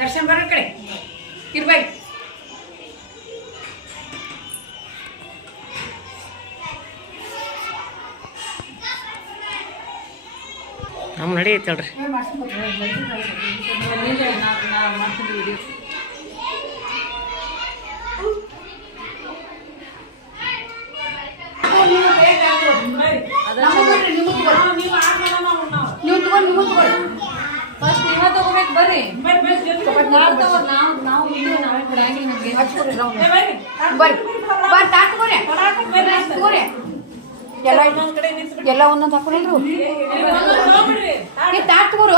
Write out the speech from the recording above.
ದರ್ಶನ್ ಬರೋ ಕಡೆ ಇರ್ಬೇಕು. ನಮ್ಮ ನಡಿ ಐತಲ್ರಿ. ಫಸ್ಟ್ ನೀವ ತಗೋಬೇಕು ಬರ್ರಿ. ನಾವು ನಾವೇ ಬಿಡಂಗಿಲ್ಲ ನಮಗೆ. ಎಲ್ಲ ಒಂದೊಂದು ಹಾಕೊಳ್ರು ತಾಟ್ ತಗೋರು.